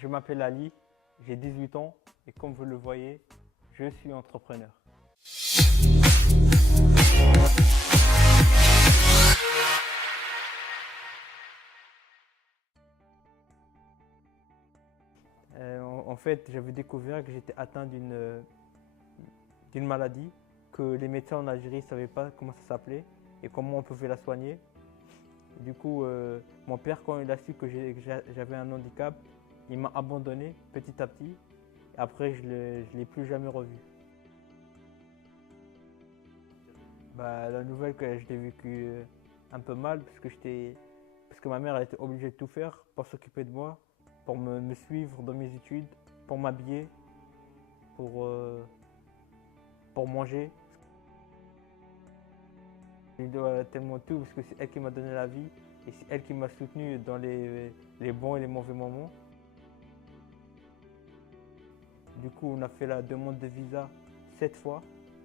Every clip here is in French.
Je m'appelle Ali, j'ai 18 ans et comme vous le voyez, je suis entrepreneur. En fait, j'avais découvert que j'étais atteint d'une maladie, que les médecins en Algérie ne savaient pas comment ça s'appelait et comment on pouvait la soigner. Du coup, mon père, quand il a su que j'avais un handicap, il m'a abandonné petit à petit. Après, je ne l'ai plus jamais revu. La nouvelle que je l'ai vécue un peu mal parce que ma mère elle était obligée de tout faire pour s'occuper de moi, pour me suivre dans mes études, pour m'habiller, pour, euh, pour manger. Je lui dois tellement tout parce que c'est elle qui m'a donné la vie et c'est elle qui m'a soutenu dans les bons et les mauvais moments. Du coup, on a fait la demande de visa 7 fois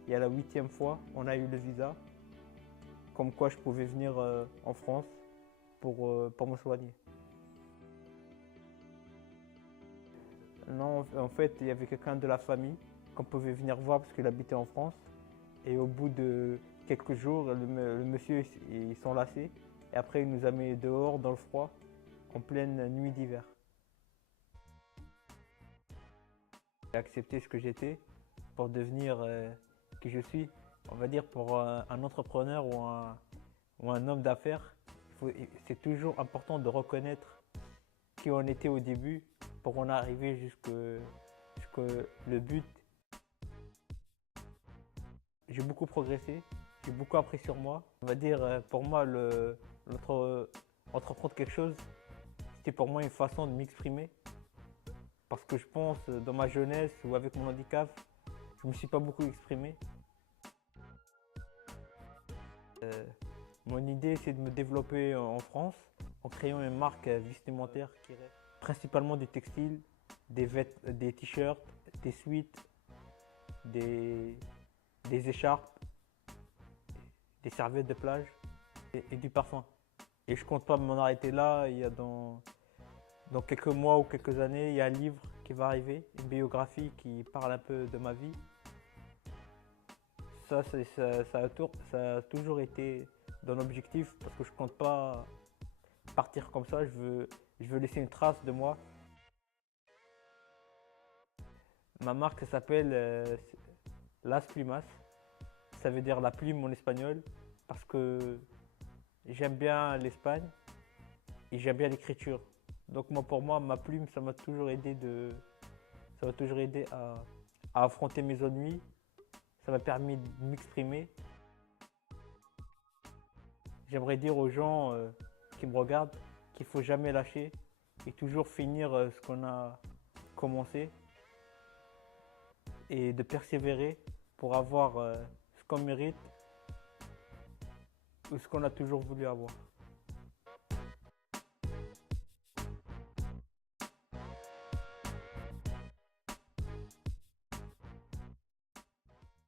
et à la 8e fois, on a eu le visa, comme quoi je pouvais venir en France pour me soigner. Non, en fait, il y avait quelqu'un de la famille qu'on pouvait venir voir parce qu'il habitait en France. Et au bout de quelques jours, le monsieur, ils sont lassés. Et après, il nous a mis dehors dans le froid, en pleine nuit d'hiver. J'ai accepté ce que j'étais pour devenir qui je suis. On va dire pour un entrepreneur ou un homme d'affaires, c'est toujours important de reconnaître qui on était au début pour en arriver jusqu'au le but. J'ai beaucoup progressé, j'ai beaucoup appris sur moi. On va dire pour moi, entreprendre quelque chose, c'était pour moi une façon de m'exprimer. Parce que je pense dans ma jeunesse ou avec mon handicap, je ne me suis pas beaucoup exprimé. Euh, Mon idée, c'est de me développer en France en créant une marque vestimentaire qui reste principalement des textiles, des t-shirts, des sweats, des, des écharpes, des serviettes de plage et du parfum. Et je compte pas m'en arrêter là. Dans quelques mois ou quelques années, il y a un livre qui va arriver, une biographie qui parle un peu de ma vie. Ça a toujours été dans l'objectif parce que je compte pas partir comme ça. Je veux laisser une trace de moi. Ma marque s'appelle Las Plumas. Ça veut dire la plume en espagnol parce que j'aime bien l'Espagne et j'aime bien l'écriture. Donc pour moi, ma plume, ça m'a toujours aidé à affronter mes ennuis. Ça m'a permis de m'exprimer. J'aimerais dire aux gens qui me regardent qu'il ne faut jamais lâcher et toujours finir ce qu'on a commencé et de persévérer pour avoir ce qu'on mérite ou ce qu'on a toujours voulu avoir.